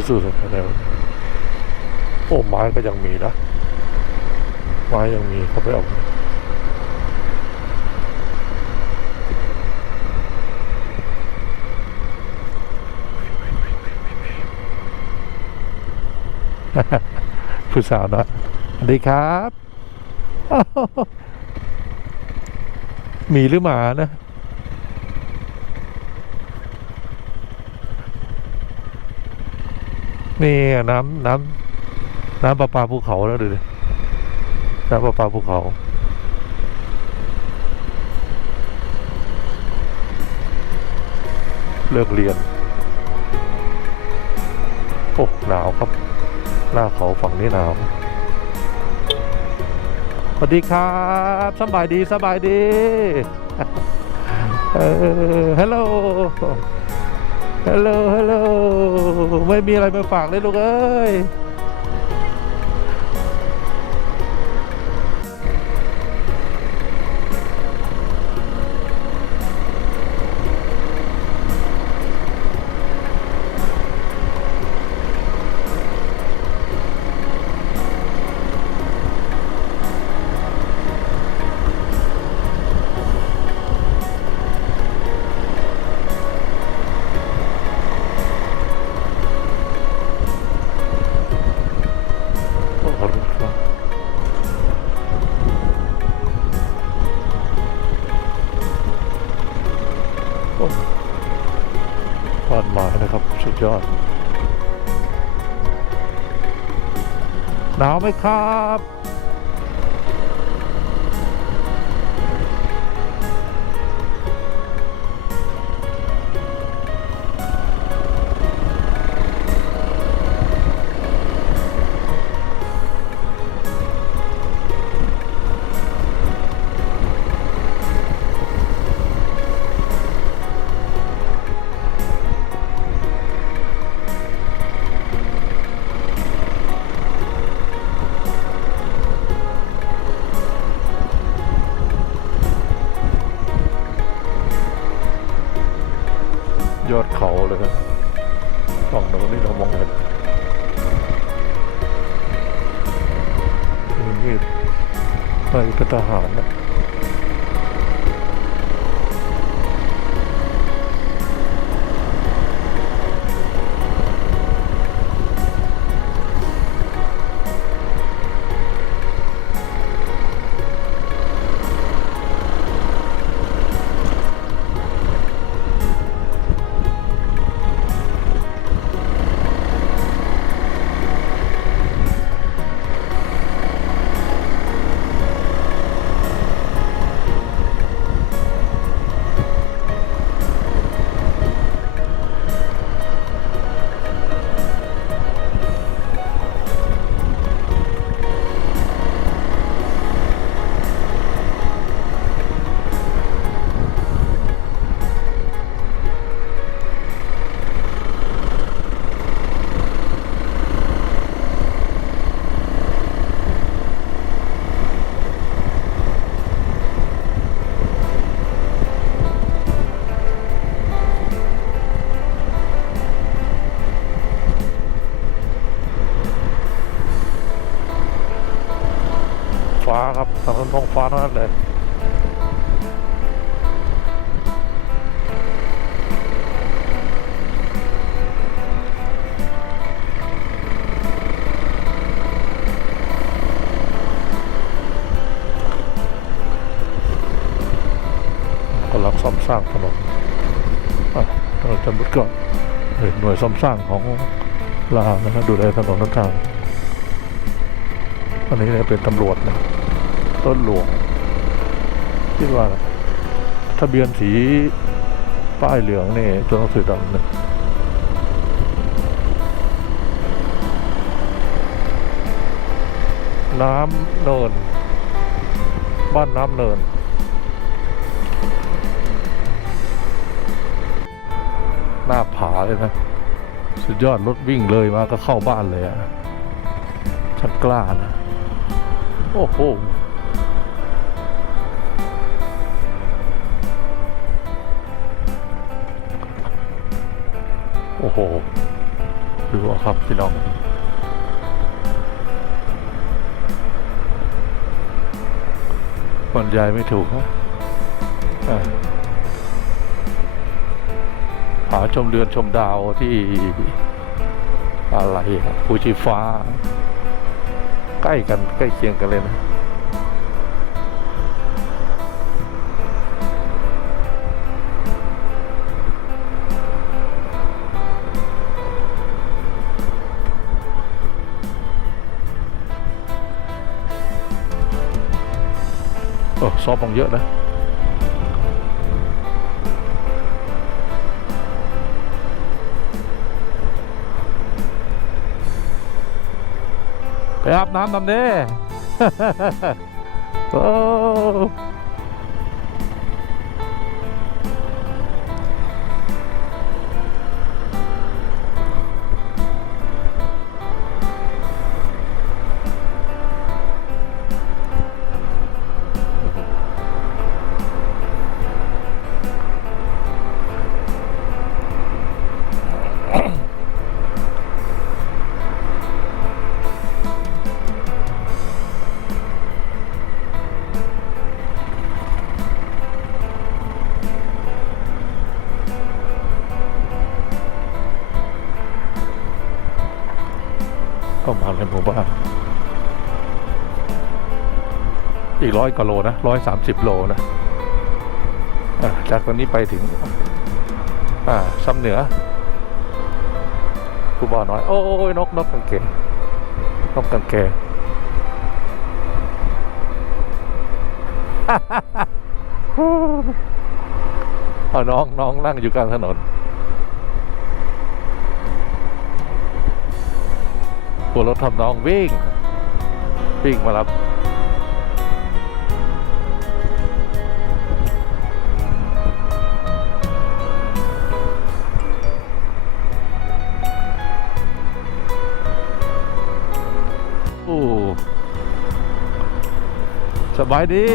ที่สุดแล้วโอ้ไม้ก็ยังมีนะไม้ยังมีเขาไปเอาผู้สาวนะสวัสดีครับอ้าวมีหรือหมานะนี่น้ำประปาภูเขาแล้วดูดิน้ำประปาภูเขาเลิกเรียนโอ้หนาวครับหน้าเขาฝั่งนี้หนาวสวัสดีครับสบายดีสบายดีฮัลโหลฮัลโหลฮัลโหลไม่มีอะไรมาฝากเลยลูกเอ้ยโอ้ขอบคุณครับโอ้บ้านไม้นะครับสุดยอดหนาวไหมครับยอดเขาเลยนะฝั่งโน้นนี่เรามองเห็นนี่ไปเป็นทหารนะฟ้าครับทางท้องฟ้าเท่านั้นเลยกำลังซ่อมสร้างถนนเราจะมุดก่อนหน่วยซ่อมสร้างของลาวนะครับดูแลถนนทางอันนี้เนี่ยเป็นตำรวจนะต้นหลวงคิดว่าทะเบียนสีป้ายเหลืองนี่ตัวหนังสือดำนะน้ำเนินบ้านน้ำเนินหน้าผาเลยนะสุดยอดรถวิ่งเลยมาก็เข้าบ้านเลยอะฉันกล้านะโอ้โหโอ้โห ดูเอาครับพี่น้องบรรยายไม่ถูกนะหาชมเดือนชมดาวที่อะไรฟูจิฟ้าใกล้กันใกล้เคียงกันเลยนะซอฟต์ลงเยอะนะไปอาบน้ำนำเด้ โอ้ก็มาในหมู่บ้านอีก100 กว่าโลนะ130 โลนะจากตรงนี้ไปถึงซ้ำเหนือกูบ่อน้อยโอ้ยนกกางเกงนกกางเกง เอาน้องนั่งอยู่กลางถนนพวกรถทำน้องวิ่งมารับสบายดี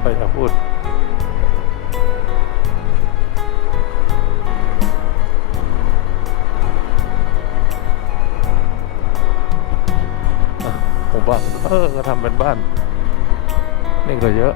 ใครจะพูดหมู่บ้านก็ทำเป็นบ้านนี่ก็เยอะ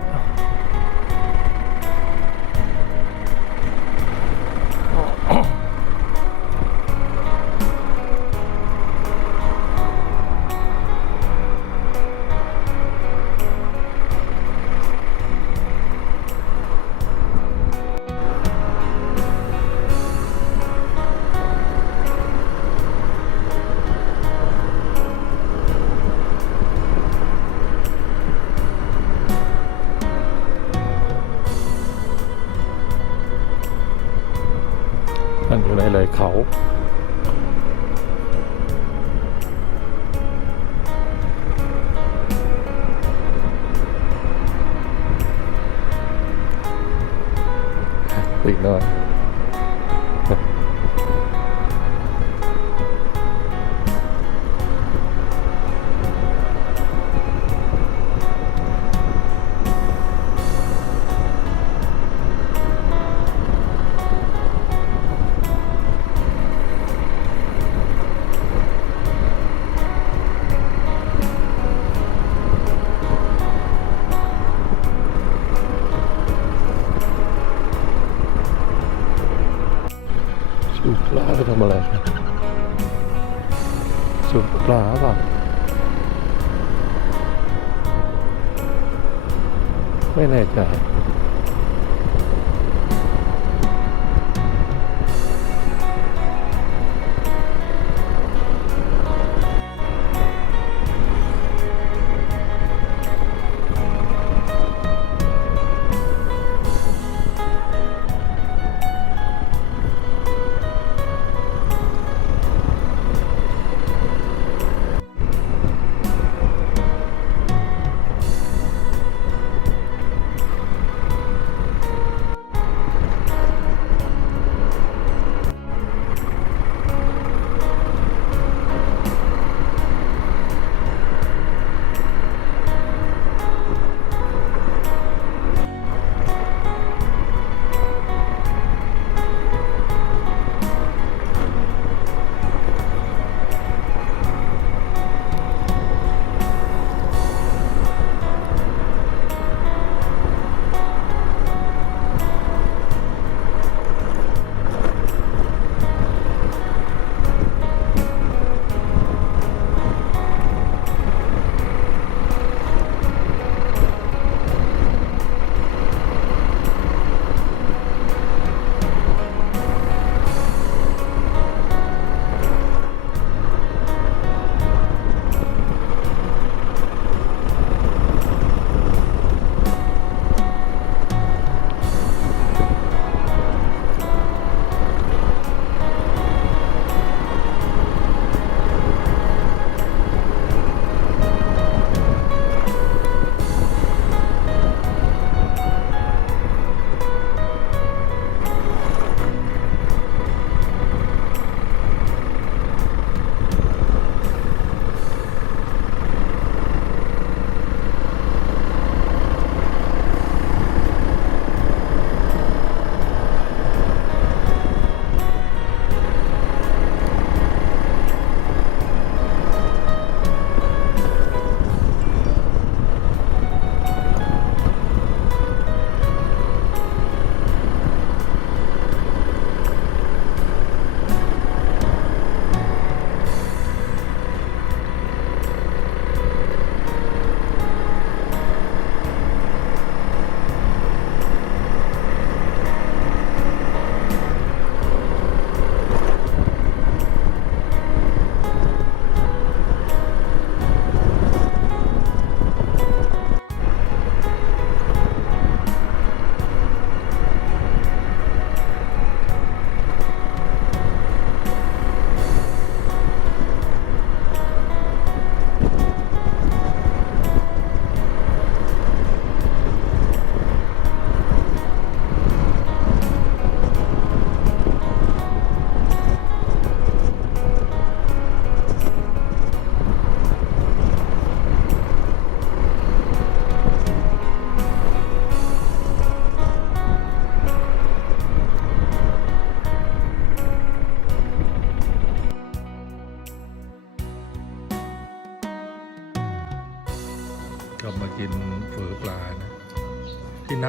นั่นอยู่ในเลยเขาอีกหน่อยสูบปลาไปทำอะไรสูบปลาเปล่าไม่แน่ใจ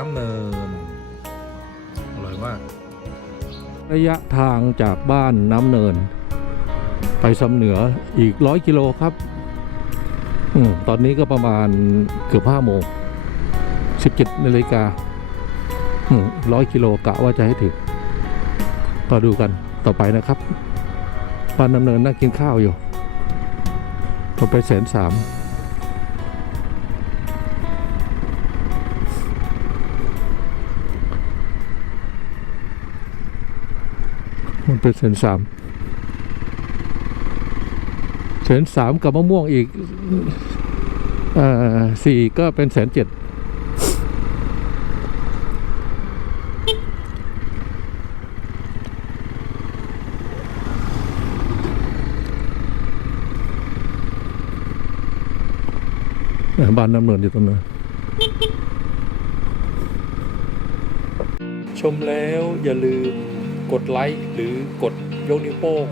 น้ำเนินอร่อยมากระยะทางจากบ้านน้ำเนินไปสำเหนืออีก100 กิโลครับตอนนี้ก็ประมาณเกือบ5 โมง 17 นาฬิกา100 กิโลกะว่าจะให้ถึงมาดูกันต่อไปนะครับบ้านน้ำเนินนั่งกินข้าวอยู่ผมไป130,000มันเป็น130,000กับมะม่วงอีก4ก็เป็น170,000บ้านน้ำเนินอยู่ตรงนั้นชมแล้วอย่าลืมกดไลค์หรือกดยกนิ้วโป้ง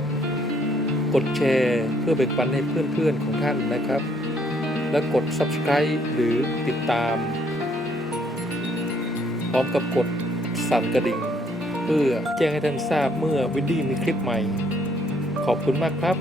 กดแชร์เพื่อแบ่งปันให้เพื่อนๆของท่านนะครับ และกด Subscribe หรือติดตามพร้อมกับกดสั่นกระดิ่งเพื่อแจ้งให้ท่านทราบเมื่อวินดี้มีคลิปใหม่ขอบคุณมากครับ